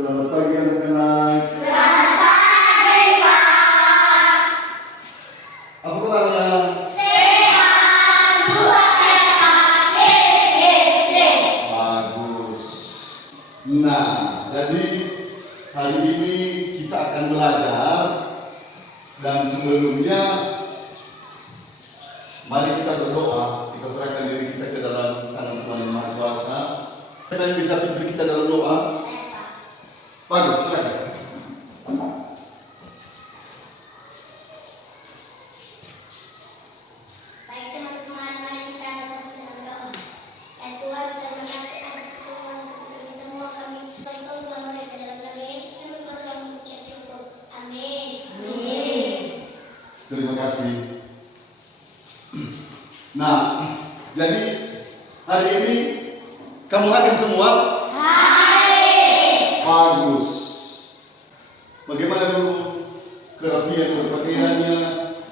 Selamat pagi anak-anak. Selamat pagi, Pak. Apa kabarnya? Sehat, luar biasa, yes. Bagus. Nah, jadi hari ini kita akan belajar, dan sebelumnya mari kita berdoa. Kita serahkan diri kita ke dalam tangan Tuhan Yang Maha Kuasa. Siapa yang bisa pimpin kita dalam doa? Bagus, silakan. Baik teman-teman, mari kita bersatu dalam doa. Ya Tuhan, terima kasih atas pertolongan kami semua kami. Tolong Tuhan mereka dalam nama Yesus kami berdoa mengucap syukur. Amin. Terima kasih. Nah, jadi hari ini kamu hadir semua? Bagus. Bagaimana dulu kerapian berpakaiannya?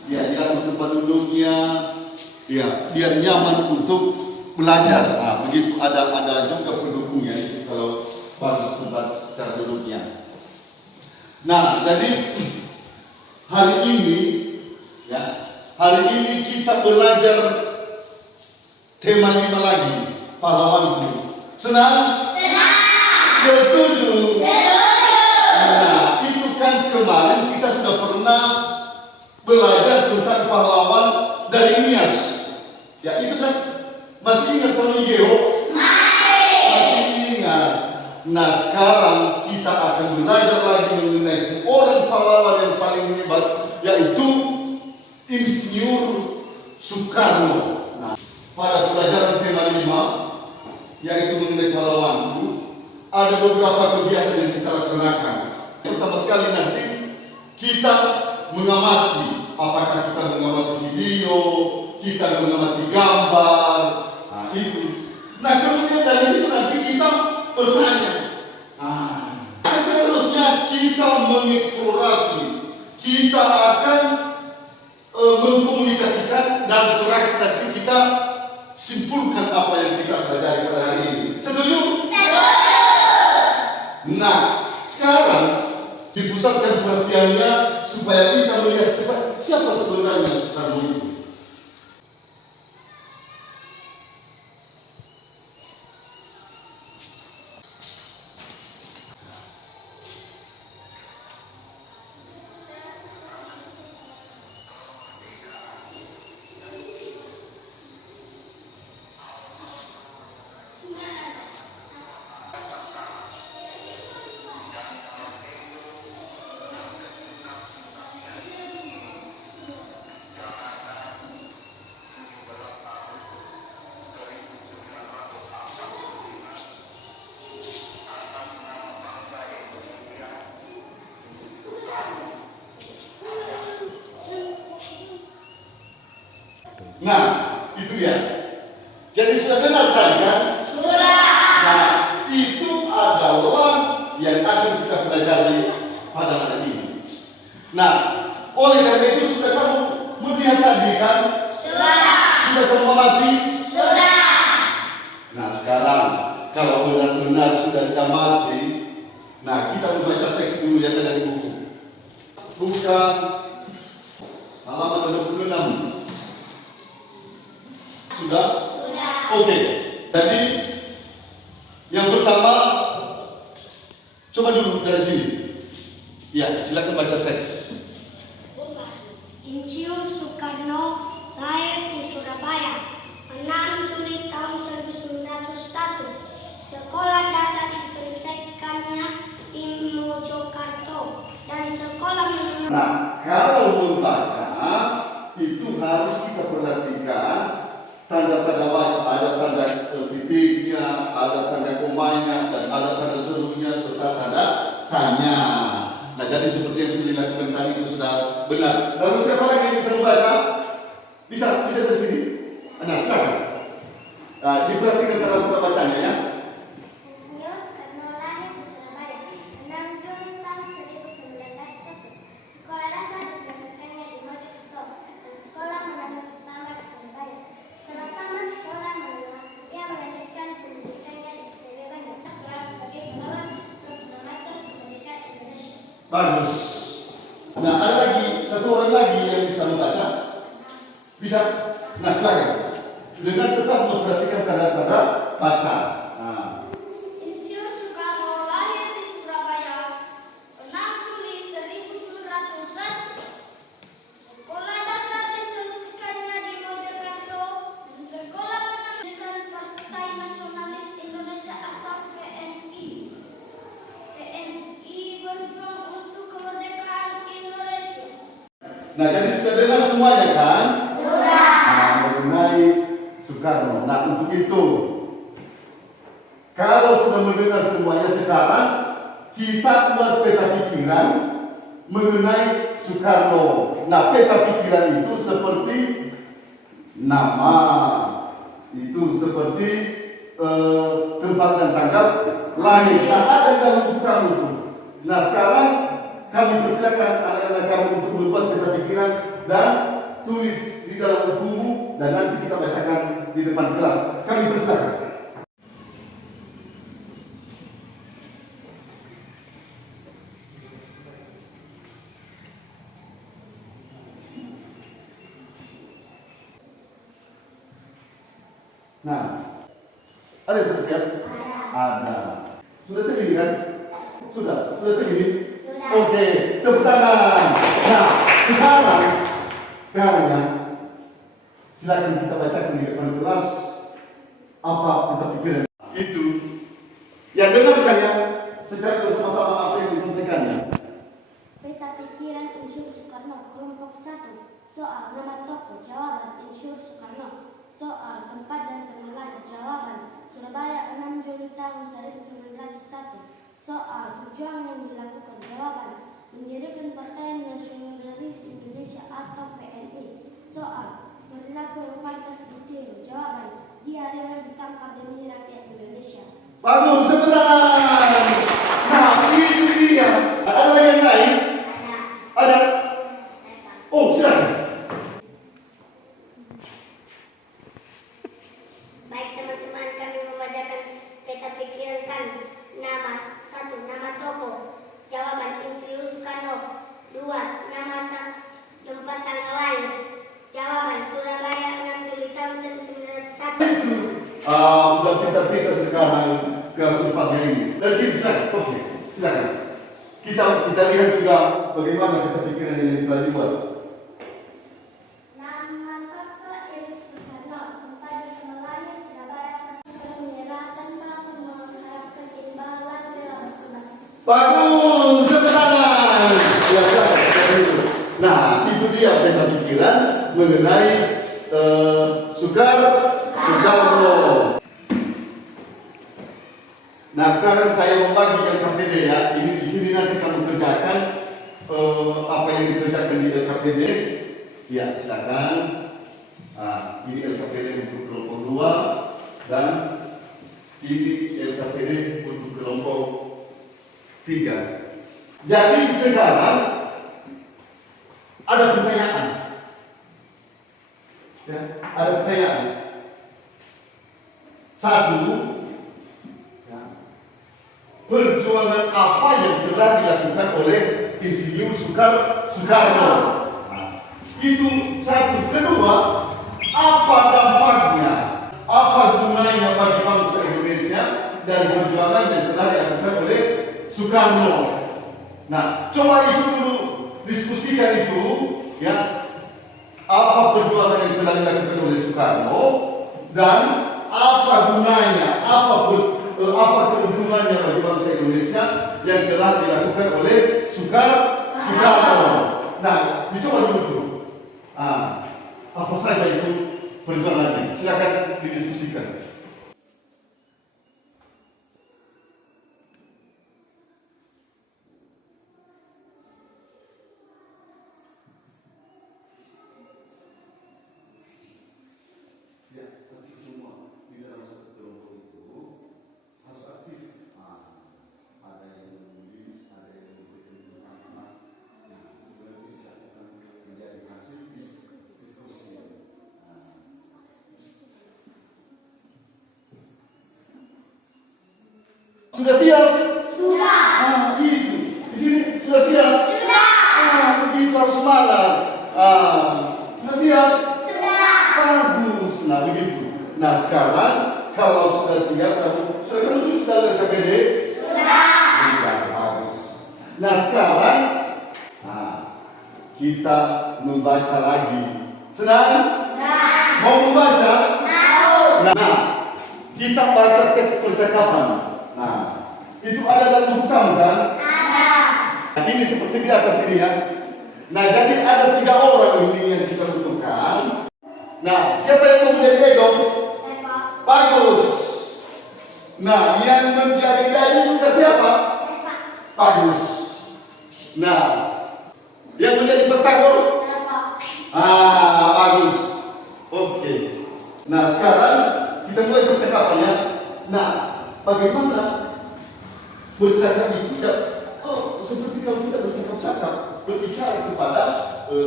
Ya, diatur tempat duduknya. Ya, biar nyaman untuk belajar. Nah, begitu ada juga pendukungnya itu kalau bagus tempat cara duduknya. Nah, jadi hari ini kita belajar tema 5 lagi, pahlawanku. Senang? Setuju? Nah, itu kan kemarin kita sudah pernah belajar tentang pahlawan dari Nias. Ya, itu kan masih ingat sama Yeo? Masih ingat. Nah, sekarang kita akan belajar lagi mengenai seorang pahlawan yang paling hebat, yaitu Insinyur Soekarno. Nah, pada pelajaran tema 5, yaitu mengenai pahlawanku, ada beberapa kegiatan yang kita laksanakan. Pertama sekali nanti kita mengamati, apakah kita mengamati video, kita mengamati gambar, nah itu. Nah, kemudian dari situ nanti kita bertanya. Seterusnya kita mengeksplorasi, kita akan mengkomunikasikan dan terakhir nanti kita simpulkan apa yang kita pelajari pada hari ini. Setuju? Nah, sekarang dipusatkan perhatiannya supaya bisa melihat siapa sebenarnya Soekarno itu. Nah, itu dia. Jadi sudah dengar tadi kan? Sudah. Nah, itu adalah yang akan kita pelajari pada hari ini. Nah, oleh karena itu sudah kamu melihat tadi kan? Sudah kamu amati? Sudah. Nah, sekarang kalau benar-benar sudah diamati, nah kita membaca teks dulu yang ada di buku. Buka halaman 26. Sudah? Oke. Jadi yang pertama, coba dulu dari sini. Ya, silakan baca teks. Insinyur Soekarno lahir di Surabaya 6 Juli tahun 1901. Sekolah dasar diselesaikannya di Mojokerto dan sekolah menengah. Nah, kalau membaca itu harus kita perhatikan tanda-tanda baca, ada tanda titiknya, ada tanda komanya, dan ada tanda serunya serta tanda tanya. Nah, jadi seperti yang sudah dilakukan tadi itu sudah benar. Lalu siapa lagi yang bisa membaca? Bisa dari sini? Nah, silakan. Nah, diperhatikan tanda bacanya ya. Insinyur Soekarno lahir di Surabaya 6 Juli tahun 1901. Sekolah dasar diselesaikannya di Mojokerto dan sekolah menengah pertama di Surabaya. Setelah tamat sekolah menengah, ia melanjutkan pendidikannya di ITB Bandung. Sekolah sebagai pahlawan berpengalaman Bagus. Nah, ada lagi satu orang lagi yang bisa membaca. Bisa? Nah, silakan. Dengan tetap memperhatikan tanda-tanda baca. Nah. Insinyur Soekarno lahir di Surabaya 6 Juli 1901. Sekolah dasar diselesaikannya di Mojokerto dan sekolah menengah Partai Nasionalis Indonesia atau PNI. PNI berjuang untuk kemerdekaan Indonesia. Nah, jadi sudah dengar semuanya kan? Sudah. Nah, mengenai Soekarno. Nah, untuk itu, kalau sudah mendengar semuanya sekarang, kita buat peta pikiran mengenai Soekarno. Nah, peta pikiran itu seperti nama, itu seperti tempat dan tanggal lahir. Nah, ada di dalam buku kamu itu. Nah, sekarang kami persilakan anak-anak kamu untuk membuat peta pikiran dan tulis di dalam bukumu dan nanti kita bacakan di depan kelas. Kami persilakan. Nah, ada yang sudah siap? Ada. Sudah segini kan? Sudah segini? Sudah. Oke, tepuk tangan. Nah, sekarang ya, silakan kita bacakan di depan kelas apa peta pikiran itu. Ya, dengarkan ya, secara bersama-sama apa yang disampaikannya. Peta pikiran Insinyur Soekarno, kelompok 1. Soal nama tokoh, jawaban Insinyur Soekarno. Soal tempat dan teman lahir, jawaban Surabaya 6 Juli tahun 1901. Soal perjuangan yang dilakukan, jawaban mendirikan Partai Nasionalis Indonesia atau PNI. Soal perilaku yang pantas ditiru, jawaban dia rela ditangkap demi rakyat Indonesia. Bagus, sebentar. Nah, itu dia. Ada yang lain? Ada? Oh, silakan. Baik teman-teman, kami membacakan peta pikiran kami. Nama 1. Nama tokoh, jawaban Insinyur Soekarno. 2. Nama tempat tanggal lahir, jawaban Surabaya 6 Juli tahun 1901. Udah pintar-pintar sekarang kelas 4-nya ini. Dari sini silakan. Oke, silakan. Kita lihat juga bagaimana peta pikiran yang telah dibuat. Nama tokoh Insinyur Soekarno, tempat dan teman lahir Surabaya 1 menyerah tanpa mengharapkan imbalan bela berkembang. Bagus, tepuk tangan. Ya, nah, itu dia peta pikiran mengenai Soekarno. Nah, sekarang saya membagi LKPD ya. Ini di sini nanti kamu kerjakan apa yang dikerjakan di LKPD. Ya, silakan. Nah, ini LKPD untuk kelompok 2 dan ini LKPD untuk kelompok 3. Jadi sekarang ada pertanyaan. Ya, ada pertanyaan. 1, ya, perjuangan apa yang telah dilakukan oleh Insinyur Soekarno? Nah, itu 1. Kedua, apa dampaknya? Apa gunanya bagi bangsa Indonesia dari perjuangan yang telah dilakukan oleh Soekarno? Nah, coba itu dulu diskusikan itu, ya. Apa perjuangan yang telah dilakukan oleh Soekarno dan apa gunanya, apa keuntungannya bagi bangsa Indonesia yang telah dilakukan oleh Soekarno. Nah, dicoba dulu tuh. Apa saja itu perjuangannya? Silakan didiskusikan. Sudah siap? Sudah. Itu. Di sini sudah siap. Nah sekarang kita membaca lagi. Senang? Mau membaca? Nah, kita baca teks percakapan. Nah, itu ada dalam buku kamu kan? Ada. Nah, ini seperti di atas ini ya. Nah, jadi ada 3 orang ini yang kita butuhkan. Nah, siapa yang mau menjadi Edo? Saya. Bagus. Nah, yang menjadi Dayu juga siapa? Bagus. Nah, yang menjadi Pentagor? Bagus. Oke. Nah, sekarang kita mulai percakapannya. Nah, bagaimana bercakap itu tidak seperti kalau kita bercakap-cakap, berbicara kepada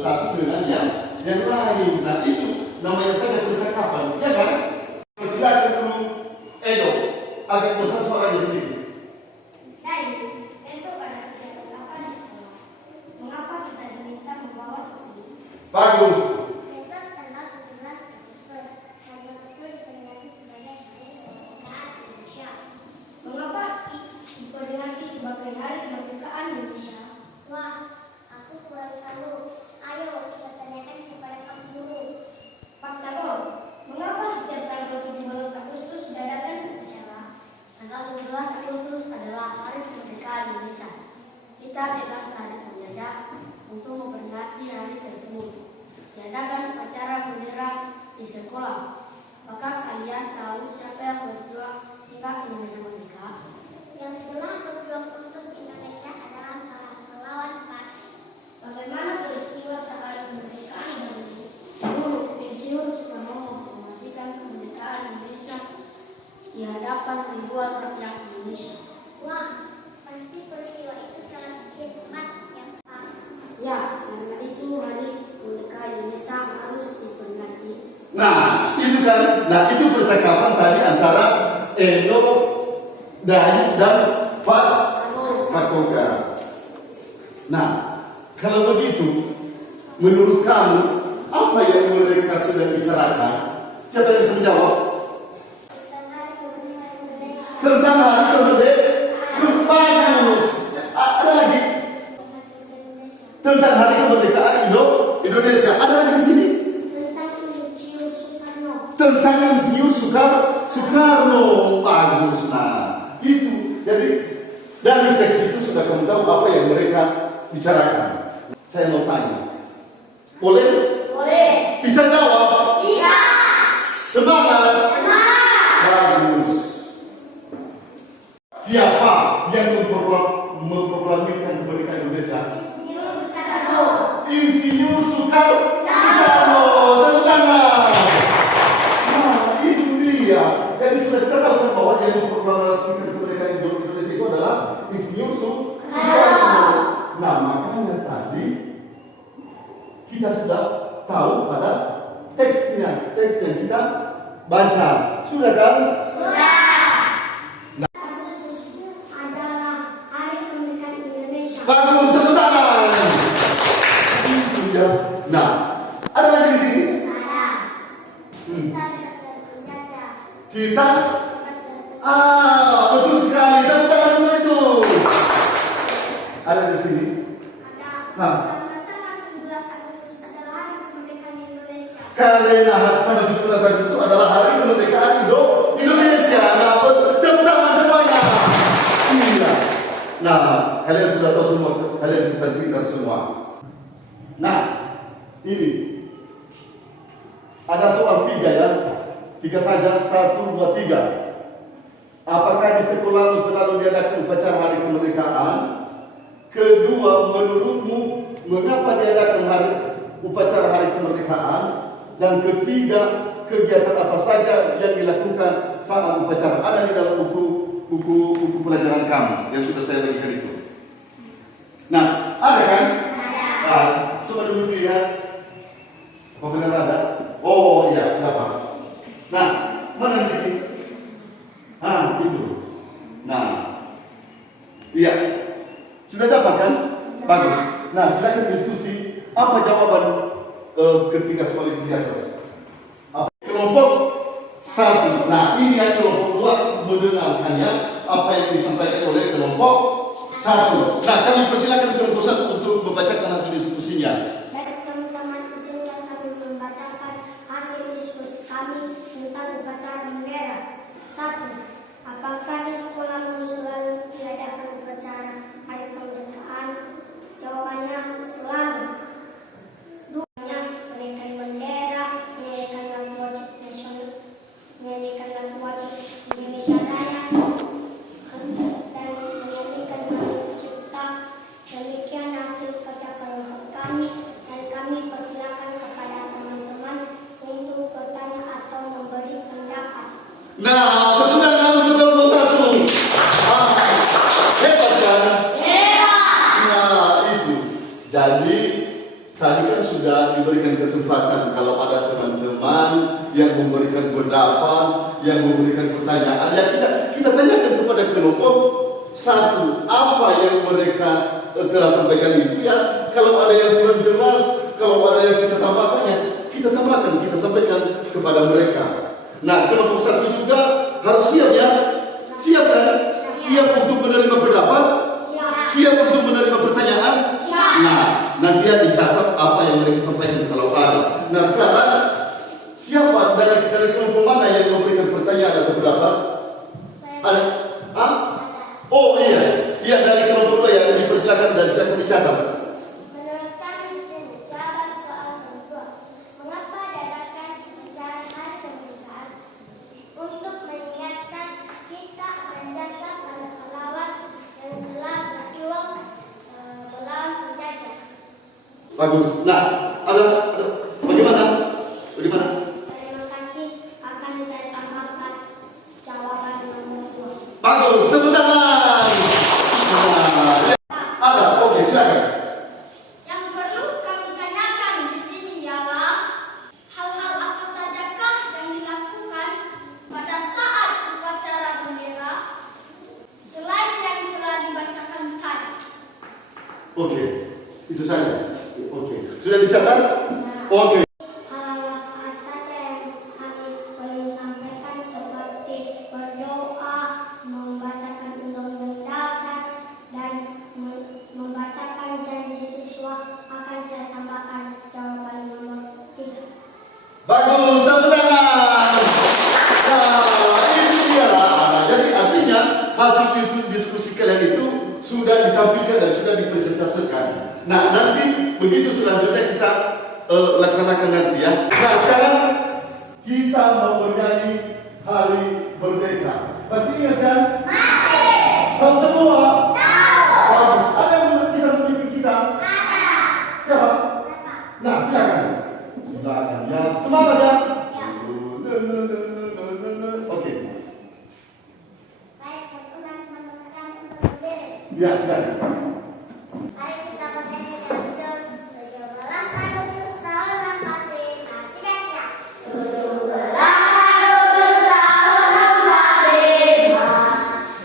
satu dengan yang lain. Nah, itu namanya saja percakapan, ya kan? Silakan dulu Edo, agak besar suaranya sedikit. Besok ada kegiatan apa di sekolah? Mengapa kita diminta membawa buku? Bagus. Besok tanggal 17 Agustus, hari itu diperingati sebagai Hari Kemerdekaan Indonesia. Mengapa diperingati sebagai Hari Kemerdekaan Indonesia? Wah, aku kurang tahu. Ayo kita tanyakan kepada Pak Guru. Pak Tagor, mengapa setiap tanggal 17 Agustus diadakan upacara? Tanggal 17 Agustus adalah Hari Kemerdekaan Indonesia. Kita bebas dari penjajah untuk memperingati hari tersebut. Diadakan upacara bendera di sekolah. Apakah kalian tahu siapa yang berjuang hingga Indonesia merdeka? Yang telah berjuang untuk Indonesia adalah para pahlawan Pati. Bagaimana peristiwa saat kemerdekaan berlaku? Dulu, Insinyur Soekarno mempromosikan kemerdekaan Indonesia di hadapan ribuan rakyat Indonesia. Wah, pasti peristiwa itu sangat hikmat ya Pak. Ya, karena itu Hari Kemerdekaan Indonesia harus diperingati. Nah, itu kan, itu percakapan tadi antara Edo, Dayu dan Pak Koga. Nah, kalau begitu, menurut kamu apa yang mereka sudah bicarakan? Siapa yang bisa menjawab? Tentang Hari Kemerdekaan. Bagus. Ada lagi tentang Hari Kemerdekaan Indonesia. Ada lagi di sini tentang Insinyur Soekarno. Bagus. Nah, itu. Jadi dari teks itu sudah kamu tahu apa yang mereka bicarakan. Saya mau tanya. Boleh? Boleh. Bisa jawab? Bisa. Semangat. Bagus. Siapa yang memproklamirkan kemerdekaan Indonesia? Insinyur Soekarno. Tentang. Nah, itu dia. Jadi sudah kita tahu kan bahwa yang memproklamasikan kemerdekaan Indonesia itu adalah Insinyur Soekarno. Nah, makanya tadi kita sudah tahu pada teks yang kita baca. Sudah kan? Sudah. Agustus adalah Hari Kemerdekaan Indonesia. Bagus, tepuk tangan. Itu ya. Nah, ada lagi di sini. Ada. Kita bebas dari penjajah. Kita Bebas dari penjajah. betul sekali. Tepuk tangan dulu itu. Ada di sini. Ada. Nah. Karena tanggal 17 Agustus adalah Hari Kemerdekaan Indonesia. Karena pada 17 Agustus adalah Hari Kemerdekaan Indonesia. Nah, tepuk tangan semuanya. Iya. Nah, kalian sudah tahu semua. Kalian pintar-pintar semua. Nah, ini ada soal 3 ya. 3 saja. 1, 2, 3. Apakah di sekolahmu selalu diadakan upacara Hari Kemerdekaan? Kedua, menurutmu mengapa diadakan upacara Hari Kemerdekaan? Dan ketiga, kegiatan apa saja yang dilakukan saat upacara? Ada di dalam buku pelajaran kamu yang sudah saya bagikan itu. Nah, ada kan? Ada. Coba dulu lihat. Apa benar ada? Oh iya, dapat. Nah, mana di sini? Itu. Nah, iya. Sudah dapat kan? Bagus. Nah, silakan diskusi. Apa jawaban ketika soal itu di atas? Kelompok 1. Nah, ini yang kelompok 2 mendengarkannya apa yang disampaikan oleh kelompok 1. Nah, kami persilakan kelompok 1 untuk membacakan hasil diskusinya. Baik teman-teman, izinkan kami membacakan hasil diskusi kami tentang upacara bendera. 1. Apakah di sekolahmu selalu diadakan upacara hari kemerdekaan? Jawabannya selalu. 2. Menaikkan bendera, menyanyikan lagu wajib nasional, menyanyikan lagu wajib Indonesia Raya, dan menyanyikan lagu cipta. Demikian hasil kerja kelompok kami, dan kami persilakan kepada teman-teman untuk bertanya atau memberi pendapat. Nah, tepuk tangan untuk kelompok 1. Hebat kan? Nah, itu. Jadi tadi kan sudah diberikan kesempatan kalau ada teman-teman yang memberikan pendapat, yang memberikan pertanyaan, ya kita tanyakan kepada kelompok 1 apa yang mereka telah sampaikan itu ya. Kalau ada yang kurang jelas, kalau ada yang kita tambahkan, ya kita tambahkan, kita sampaikan kepada mereka. Nah, kelompok 1 juga harus siap ya. Siap kan? Siap untuk menerima pendapat? Siap untuk menerima pertanyaan? Nah, nanti ya dicatat apa yang mereka sampaikan kalau ada. Nah, sekarang siapa dari kelompok mana yang memberikan pertanyaan atau pendapat? Ada? Hah? Oh iya, iya dari kelompok 2 ya, dipersilakan dan saya dicatat. Menurut kami di sini, jawaban soal kedua. Mengapa diadakan upacara hari kemerdekaan? Untuk mengingatkan kita dan jasa para pahlawan yang telah berjuang melawan penjajah. Bagus. Nah, ada bagaimana? Bagaimana? Terima kasih, akan saya tambahkan jawaban nomor 2. Bagus, tepuk tangan. Nah, ada, oke, silakan. Yang perlu kami tanyakan di sini ialah hal-hal apa sajakah yang dilakukan pada saat upacara bendera selain yang telah dibacakan tadi. Oke, itu saja. Oke, sudah dicatat? Oke. Hal apa saja yang kami perlu sampaikan seperti berdoa, membacakan undang-undang dasar, dan membacakan janji siswa akan saya tambahkan jawaban nomor 3. Bagus, tepuk tangan. Nah, ini dia. Jadi artinya hasil diskusi kalian itu sudah ditampilkan dan sudah dipresentasikan. Nah, nanti begitu selanjutnya kita laksanakan nanti ya. Nah, sekarang kita mau bernyanyi Hari Merdeka. Masih ingat kan? Masih. Tahu semua? Tahu. Bagus. Ada yang bisa memimpin kita? Ada. Siapa? Nah, silakan. Silakan ya. Semangat ya. Oke. Baik, teman-teman untuk berdiri. Ya, silakan. Mari kita bernyanyi dan jujur. 17 Agustus tahun 45. Tidak. 17 Agustus tahun 45.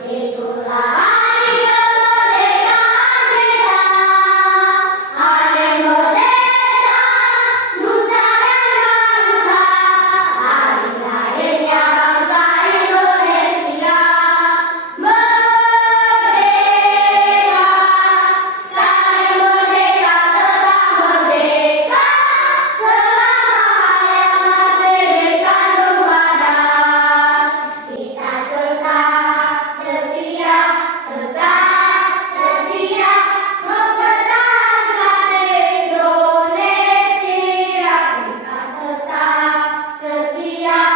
Itulah hari kemerdekaan kita. Hari merdeka, nusa dan bangsa. Hari lahirnya bangsa Indonesia. Merdeka, sang merdeka telah merdeka. Selama hayat masih dikandung badan, kita tetap setia mempertahankan Indonesia. Kita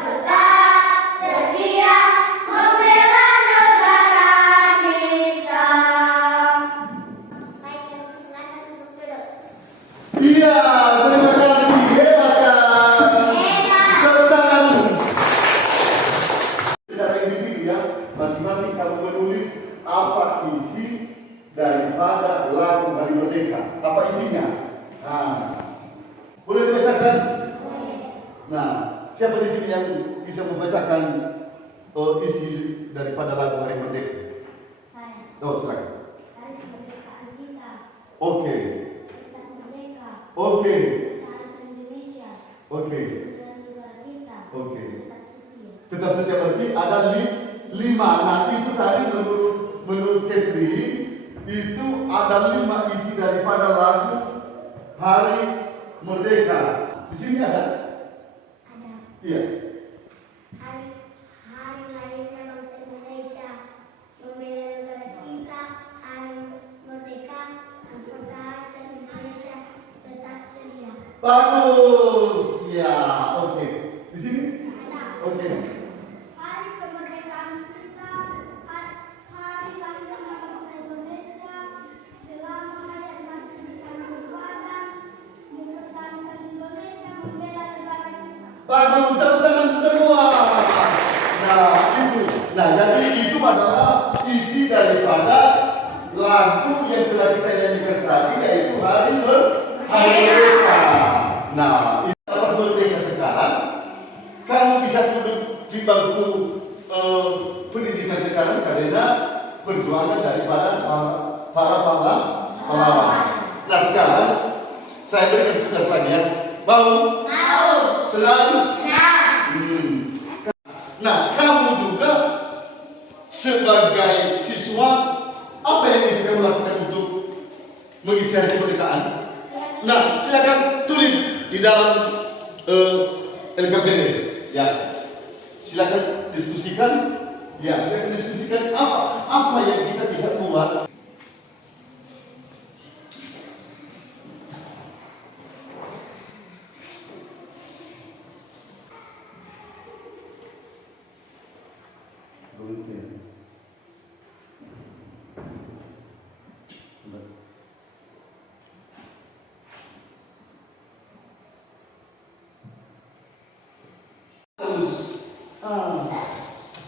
tetap setia membela negara kita. Baik, silakan untuk duduk. Iya, terima kasih. Hebat kan? Tepuk tangan. Secara individu ya, masing-masing kamu menulis apa isi daripada lagu Hari Merdeka. Apa isinya? Nah, boleh dibacakan? Nah, siapa di sini yang bisa membacakan isi daripada lagu Hari Merdeka? Saya. Oh, silakan. Hari kemerdekaan kita. Oke, Kita merdeka. oke, Kita harus Indonesia. oke, Dan juga kita. oke. Tetap setia. Tetap setia berarti ada 5. Nah, itu tadi menurut Catherine itu ada 5 isi daripada lagu Hari Merdeka. Di sini ada? Ada. Iya. Hari lahirnya bangsa Indonesia, membela negara kita, hari merdeka, mempertahankan Indonesia tetap ceria. Bagus. Ya, oke. Di sini? Ada. Oke. Hari kemerdekaan kita, hari lahirnya bangsa Indonesia, selama hayat masih bisa berjuang, mempertahankan Indonesia, membela negara kita. Bagus, tepuk tangan semua. Nah, jadi itu adalah isi daripada lagu yang telah kita nyanyikan tadi, yaitu Hari Merdeka. Nah, itu Hari Merdeka sekarang. Kamu bisa duduk di bangku pendidikan sekarang karena perjuangan daripada para pahlawan. Nah, sekarang saya berikan tugas lagi ya. Mau? Senang? Nah, kamu juga sebagai siswa, apa yang bisa kamu lakukan untuk mengisi hari kemerdekaan? Nah, silakan tulis di dalam LKPD. Ya, silakan diskusikan. Ya, silakan diskusikan apa yang kita bisa buat.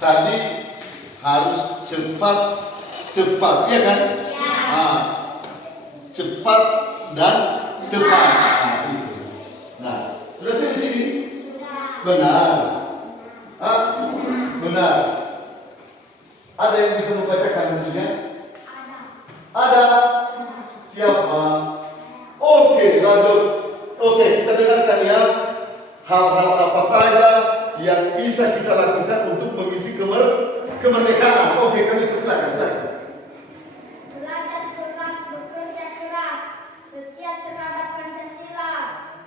Tadi harus cepat, tepat, ya kan? Cepat dan tepat. Nah, itu. Nah, sudah sampai sini? Benar. Benar. Ada yang bisa membacakan hasilnya? Ada. Siapa? Oke, lanjut. Oke, kita dengarkan ya. Hal-hal apa saja yang bisa kita lakukan untuk mengisi kemerdekaan. Oke, kami persilakan. Belajar keras, bekerja keras, setia terhadap Pancasila,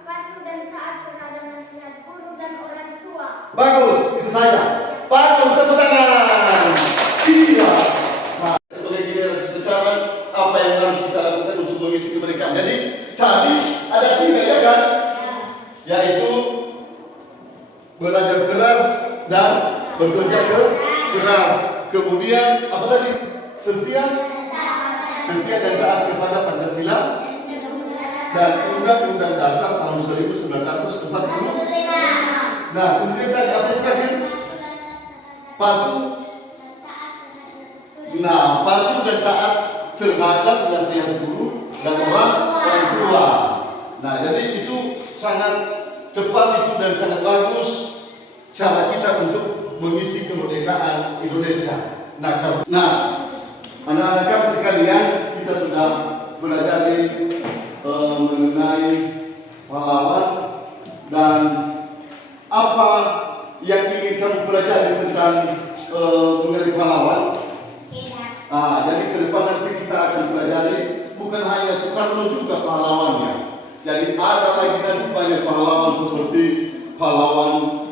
patuh dan taat terhadap nasihat guru dan orang tua. Bagus, itu saya. Bagus, tepuk tangan. Iya. Nah, sebagai generasi sekarang, apa yang harus kita lakukan untuk mengisi kemerdekaan? Jadi, tadi ada 3 ya kan? Yaitu belajar keras dan bekerja keras. Kemudian apa tadi? Setia dan taat kepada Pancasila dan Undang-Undang Dasar tahun 1945. Nah, kemudian tadi apa terakhir? Patuh. Nah, patuh dan taat terhadap nasihat guru dan orang tua. Nah, jadi itu sangat tepat itu dan sangat bagus cara kita untuk mengisi kemerdekaan Indonesia. Nah, anak-anak kami sekalian, kita sudah belajar mengenai pahlawan dan apa yang ingin kamu pelajari tentang mengenai pahlawan. Jadi ke depan nanti kita akan pelajari bukan hanya Soekarno juga pahlawannya. Jadi ada lagi nanti banyak pahlawan seperti pahlawan.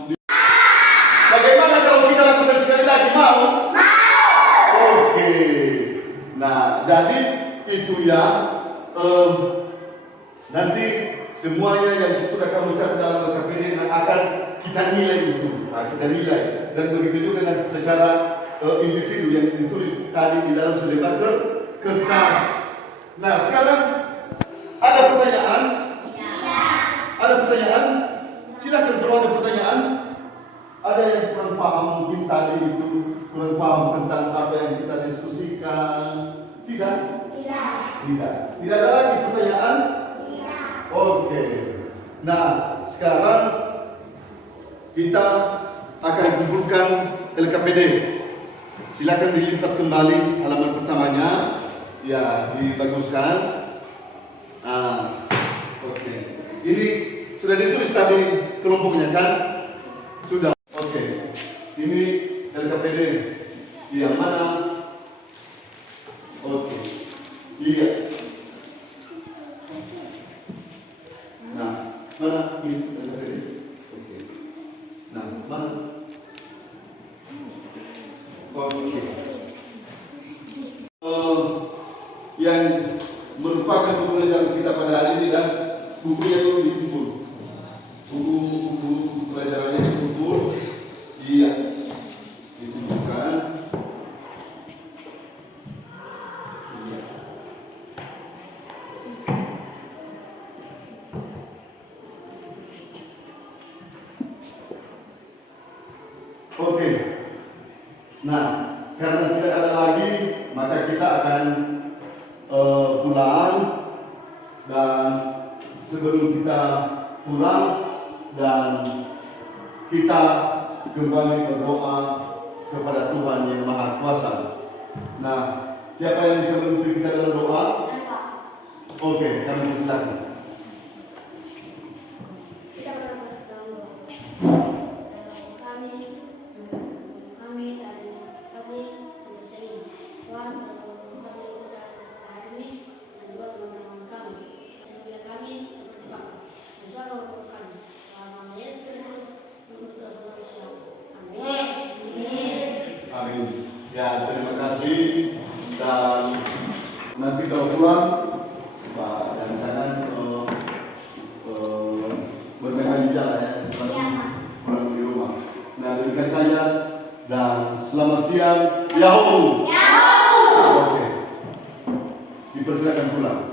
Bagaimana kalau kita lakukan sekali lagi? Mau? Oke. Nah, jadi itu ya. Nanti semuanya yang sudah kamu catat dalam LKPD akan kita nilai itu. Nah, kita nilai. Dan begitu juga nanti secara individu yang ditulis tadi di dalam selembar kertas. Nah, sekarang ada pertanyaan? Ada pertanyaan? Silakan kalau ada pertanyaan. Ada yang kurang paham mungkin tadi itu, kurang paham tentang apa yang kita diskusikan? Tidak. Tidak ada lagi pertanyaan? Oke. Nah, sekarang kita akan kumpulkan LKPD. Silakan dilipat kembali halaman pertamanya. Ya, dibaguskan. Oke. Ini sudah ditulis tadi kelompoknya kan? Sudah. Oke. Ini LKPD yang mana? Oke. Iya. Nah, mana ini? Oke. Nah, mana? Oke. Yang merupakan buku pelajaran kita pada hari ini dan bukunya itu dikumpul. Buku pelajarannya dikumpul. Iya. Dikumpulkan. Iya. Oke. Nah, karena tidak ada lagi, maka kita akan pulang, dan sebelum kita pulang dan kita kembali berdoa kepada Tuhan yang Maha Kuasa. Nah, siapa yang bisa memimpin kita dalam doa? Oke, kami persilakan. Kita berdoa dalam doa. Kami dari kami semasa ini, Tuhan kami sudah hari ini dan juga teman-teman kami. Dan juga kami seperti Pak. Dan Tuhan memberkati kami. Dalam nama Yesus Kristus, kami sudah selesai. Amin. Amin. Ya, terima kasih. Dan nanti kalau pulang, Pak, jangan bermain di jalan ya. Pulang di rumah. Nah, demikian saja. Dan selamat siang. Yahoo! Oke. Dipersilakan pulang.